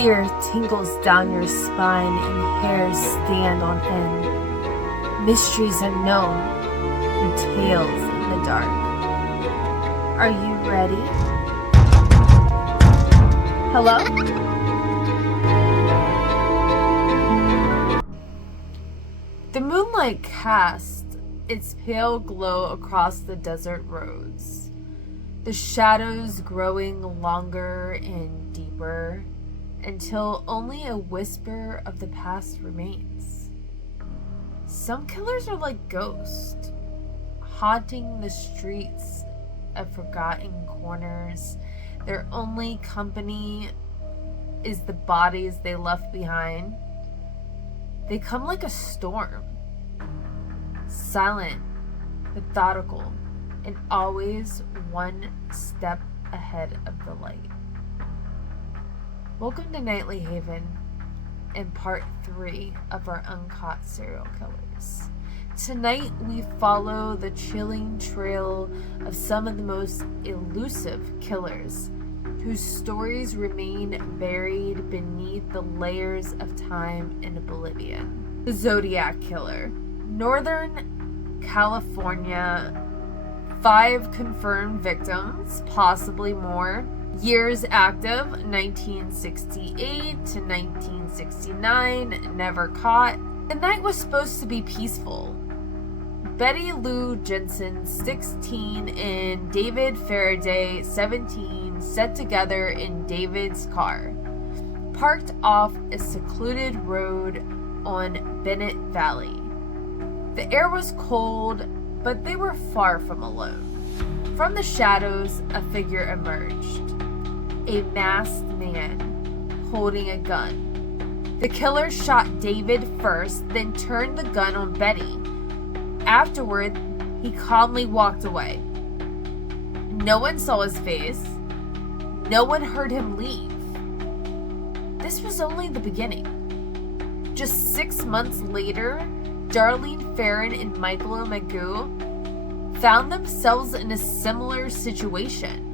Fear tingles down your spine and hairs stand on end. Mysteries unknown and tales in the dark. Are you ready? Hello? The moonlight cast its pale glow across the desert roads, the shadows growing longer and deeper until only a whisper of the past remains. Some killers are like ghosts, haunting the streets of forgotten corners. Their only company is the bodies they left behind. They come like a storm, silent, methodical, and always one step ahead of the light. Welcome to Nightly Haven and part 3 of our Uncaught Serial Killers. Tonight we follow the chilling trail of some of the most elusive killers whose stories remain buried beneath the layers of time and oblivion. The Zodiac Killer. Northern California, 5 confirmed victims, possibly more. Years active, 1968 to 1969, never caught. The night was supposed to be peaceful. Betty Lou Jensen, 16, and David Faraday, 17, sat together in David's car, parked off a secluded road on Bennett Valley. The air was cold, but they were far from alone. From the shadows, a figure emerged. A masked man holding a gun. The killer shot David first, then turned the gun on Betty. Afterward, he calmly walked away. No one saw his face. No one heard him leave. This was only the beginning. Just 6 months later, Darlene Farron and Michael Magoo found themselves in a similar situation.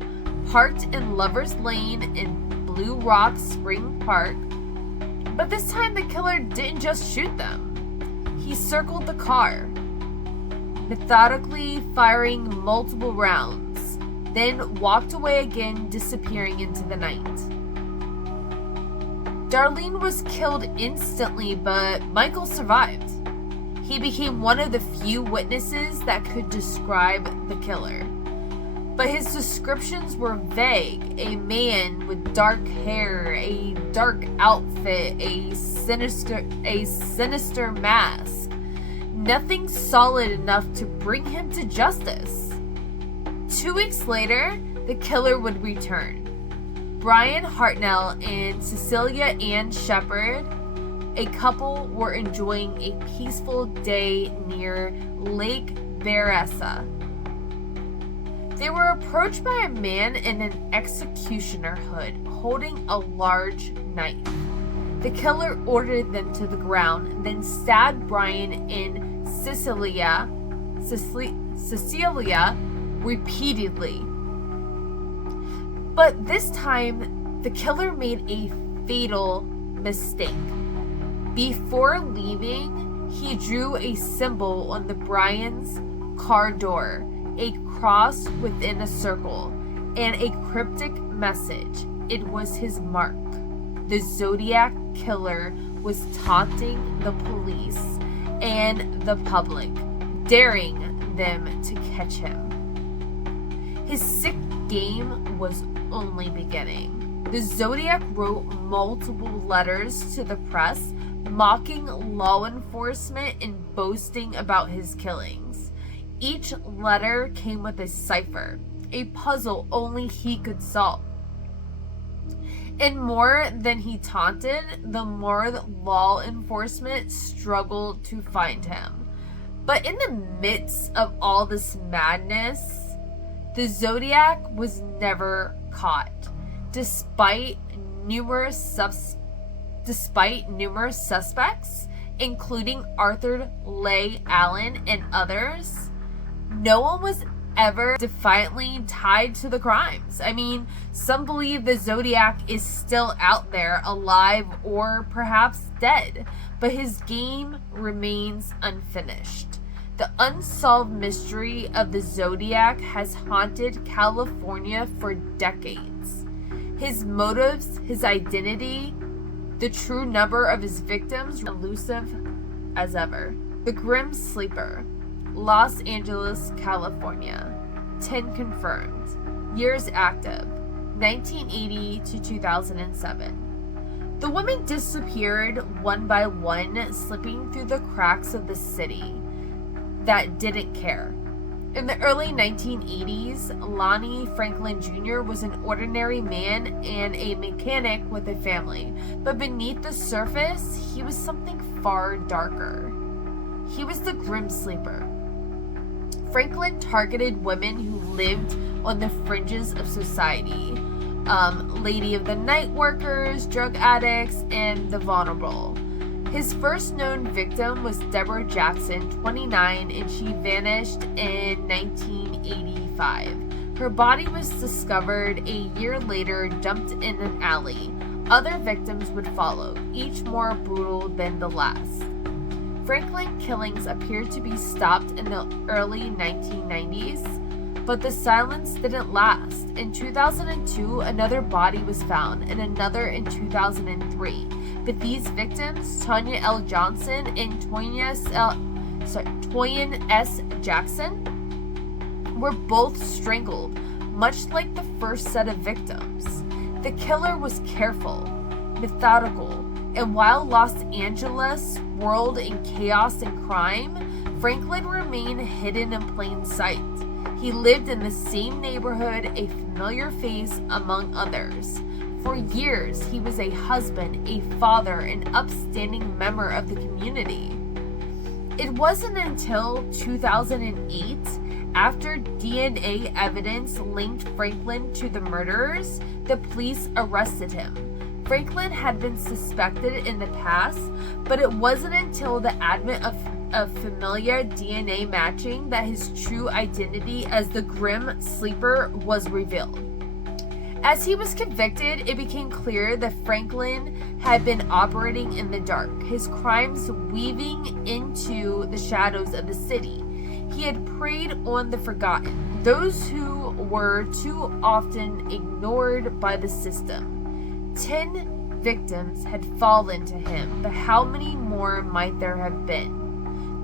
Parked in Lover's Lane in Blue Rock Spring Park. But this time the killer didn't just shoot them. He circled the car, methodically firing multiple rounds, then walked away again, disappearing into the night. Darlene was killed instantly, but Michael survived. He became one of the few witnesses that could describe the killer. But his descriptions were vague. A man with dark hair, a dark outfit, a sinister mask. Nothing solid enough to bring him to justice. 2 weeks later, the killer would return. Brian Hartnell and Cecilia Ann Shepard, a couple, were enjoying a peaceful day near Lake Berryessa. They were approached by a man in an executioner hood holding a large knife. The killer ordered them to the ground, then stabbed Brian and Cecilia repeatedly. But this time, the killer made a fatal mistake. Before leaving, he drew a symbol on the Brian's car door, a cross within a circle, and a cryptic message. It was his mark. The Zodiac Killer was taunting the police and the public, daring them to catch him. His sick game was only beginning. The Zodiac wrote multiple letters to the press, mocking law enforcement and boasting about his killings. Each letter came with a cipher, a puzzle only he could solve. And more than he taunted, the more law enforcement struggled to find him. But in the midst of all this madness, the Zodiac was never caught, despite numerous suspects, including Arthur Leigh Allen and others. No one was ever defiantly tied to the crimes. I mean, some believe the Zodiac is still out there, alive or perhaps dead, but his game remains unfinished. The unsolved mystery of the Zodiac has haunted California for decades. His motives, his identity, the true number of his victims, elusive as ever. The Grim Sleeper, Los Angeles, California. 10 confirmed. Years active, 1980 to 2007. The women disappeared one by one, slipping through the cracks of the city that didn't care. In the early 1980s, Lonnie Franklin Jr. was an ordinary man and a mechanic with a family, but beneath the surface, he was something far darker. He was the Grim Sleeper. Franklin targeted women who lived on the fringes of society, lady of the night workers, drug addicts, and the vulnerable. His first known victim was Deborah Jackson, 29, and she vanished in 1985. Her body was discovered a year later, dumped in an alley. Other victims would follow, each more brutal than the last. Franklin killings appeared to be stopped in the early 1990s, but the silence didn't last. In 2002, another body was found, and another in 2003. But these victims, Tanya L. Johnson and Toyin S. Jackson, were both strangled, much like the first set of victims. The killer was careful, methodical, and while Los Angeles whirled in chaos and crime, Franklin remained hidden in plain sight. He lived in the same neighborhood, a familiar face among others. For years, he was a husband, a father, an upstanding member of the community. It wasn't until 2008, after DNA evidence linked Franklin to the murderers, the police arrested him. Franklin had been suspected in the past, but it wasn't until the advent of familiar DNA matching that his true identity as the Grim Sleeper was revealed. As he was convicted, it became clear that Franklin had been operating in the dark, his crimes weaving into the shadows of the city. He had preyed on the forgotten, those who were too often ignored by the system. 10 victims had fallen to him, but how many more might there have been?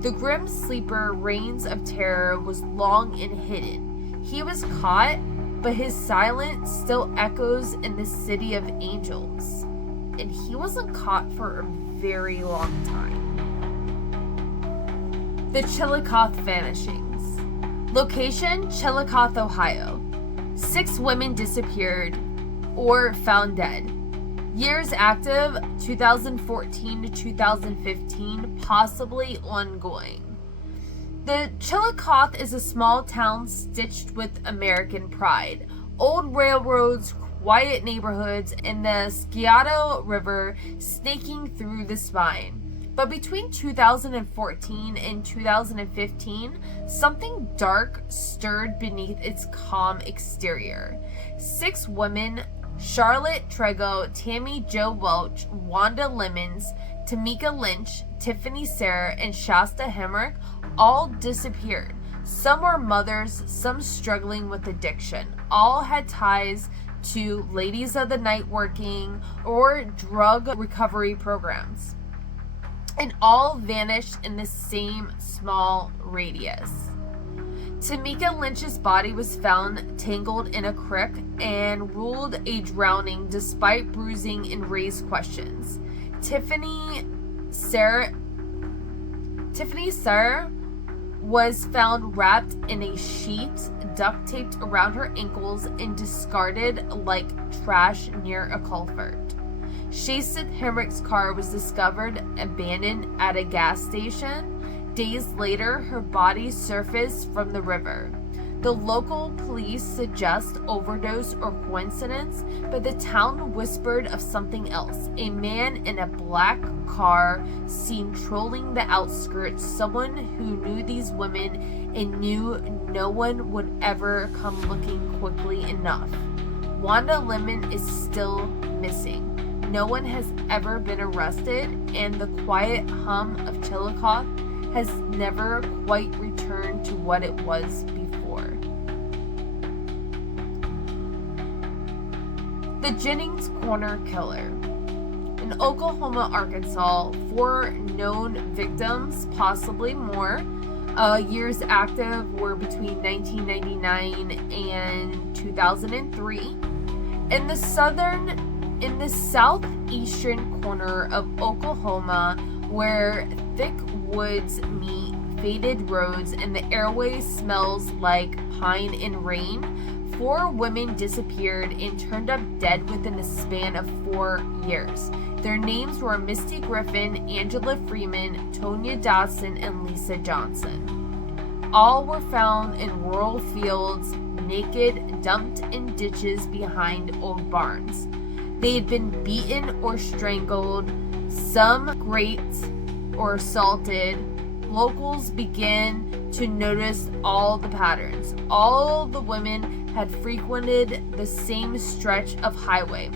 The Grim Sleeper reigns of terror was long and hidden. He was caught, but his silence still echoes in the city of angels. And he wasn't caught for a very long time. The Chillicothe Vanishings. Location, Chillicothe, Ohio. 6 women disappeared or found dead. Years active, 2014 to 2015, possibly ongoing. The Chillicothe is a small town stitched with American pride. Old railroads, quiet neighborhoods, and the Scioto River snaking through the spine. But between 2014 and 2015, something dark stirred beneath its calm exterior. 6 women, Charlotte Trego, Tammy Jo Welch, Wanda Lemons, Tamika Lynch, Tiffany Sarah, and Shasta Hemrick all disappeared. Some were mothers, some struggling with addiction. All had ties to ladies of the night working or drug recovery programs. And all vanished in the same small radius. Tamika Lynch's body was found tangled in a creek and ruled a drowning despite bruising and raised questions. Tiffany Sarah was found wrapped in a sheet, duct taped around her ankles, and discarded like trash near a culvert. Shasta Hemrick's car was discovered abandoned at a gas station. Days later, her body surfaced from the river. The local police suggest overdose or coincidence, but the town whispered of something else. A man in a black car seen trolling the outskirts, someone who knew these women and knew no one would ever come looking quickly enough. Wanda Lemon is still missing. No one has ever been arrested, and the quiet hum of Chillicothe has never quite returned to what it was before. The Jennings Corner Killer. In Oklahoma, Arkansas, 4 known victims, possibly more. Years active were between 1999 and 2003. In the southeastern corner of Oklahoma, where thick woods meet faded roads and the airway smells like pine and rain, 4 women disappeared and turned up dead within a span of 4 years. Their names were Misty Griffin, Angela Freeman, Tonya Dodson, and Lisa Johnson. All were found in rural fields, naked, dumped in ditches behind old barns. They had been beaten or strangled, some raped or assaulted. Locals began to notice all the patterns. All the women had frequented the same stretch of highway.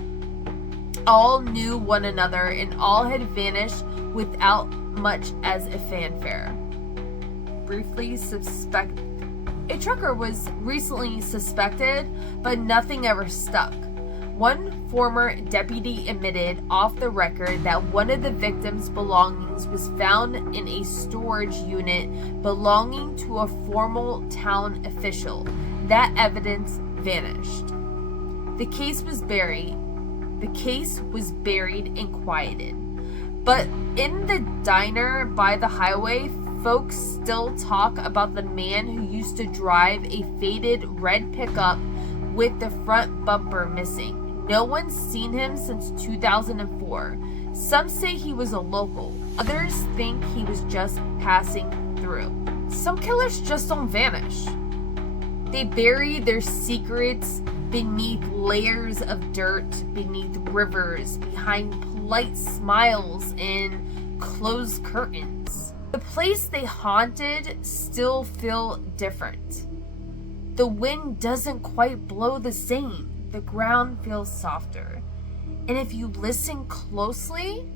All knew one another, and all had vanished without much as a fanfare. Briefly suspect. A trucker was recently suspected, but nothing ever stuck. One former deputy admitted off the record that one of the victims' belongings was found in a storage unit belonging to a former town official. That evidence vanished. The case was buried and quieted. But in the diner by the highway, folks still talk about the man who used to drive a faded red pickup with the front bumper missing. No one's seen him since 2004. Some say he was a local. Others think he was just passing through. Some killers just don't vanish. They bury their secrets beneath layers of dirt, beneath rivers, behind polite smiles and closed curtains. The place they haunted still feel different. The wind doesn't quite blow the same. The ground feels softer. And if you listen closely,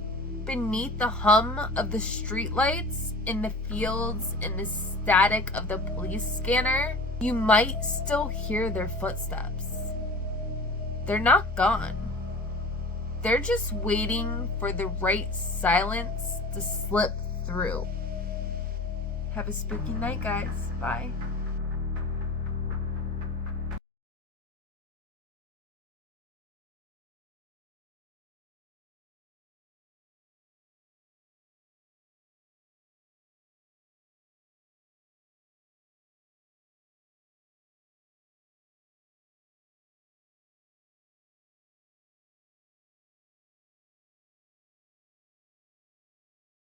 beneath the hum of the streetlights in the fields and the static of the police scanner, you might still hear their footsteps. They're not gone. They're just waiting for the right silence to slip through. Have a spooky night, guys. Bye.